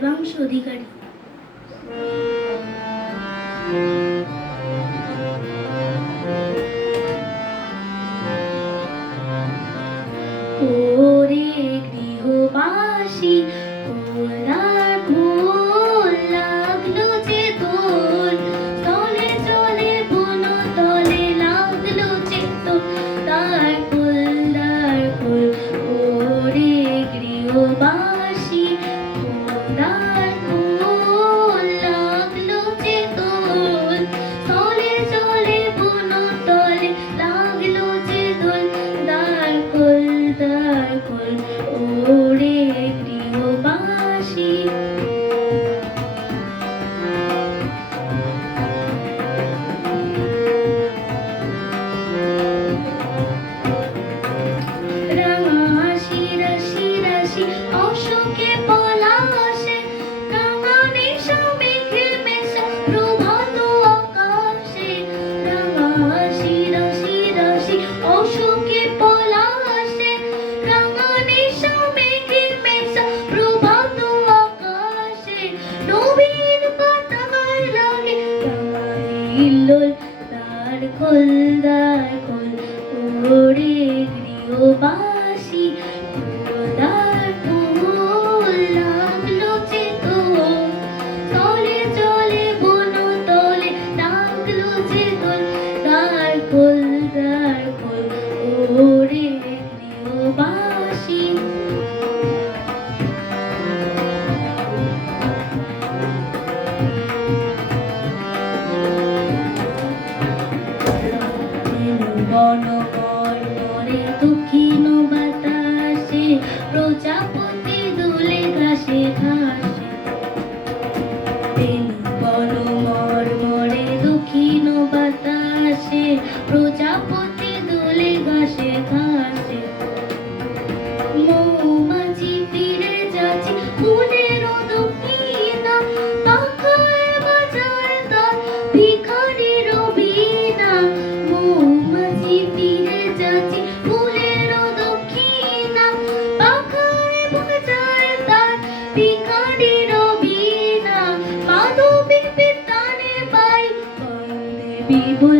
দেবাংশু অধিকারী। ওরে গৃহবাসী ওলার ভোর লাগলো যে তোর, তলে চলে বন তলে লাগলো চেতন তার কুল। ওরে গৃহবাসী ওলার ভোর লাগলো যে তোর, তলে চলে বন তলে লাগলো চেতন তার কুল। ওরে গৃহবাসী রাঙাশি রাশি রাশি অশোকে পলাশে, রাঙা নেশা মেঘে মেশা প্রভাত আকাশে। রাঙাশি রাশি রাশি অশোকে পলাশে, রাঙা নেশা মেঘে মেশা প্রভাত আকাশে। নবীন পাতায় লাগে রাঙা হিল্লোল দ্বার খোল দ্বার খোল। ওরে গৃহবাসী দ্বার খোল লাগলো চেতন, তলে চলে বন তলে লাগলো চেতন দ্বার খোল দ্বার খোল। ওরে গৃহবাসী বন মরে দক্ষিণ বাতাসে, প্রজাপতি দুলে ঘাসে ঘাসে। বন মরে দক্ষিণ বাতাসে, প্রজাপতি দুলে ঘাসে ঘাসে। মৌমাছি ফিরে যাচ্ছে ফুলের দক্ষিণা, পাখায় বাজায় তার ভিখারির বীণা। মৌমাছি ফিরে যাচ্ছে ফুলের দক্ষিণা, পাখায় বাজায় তার ভিখারির বীণা। মাধবী পিতানে বাই বন্দে বিপুল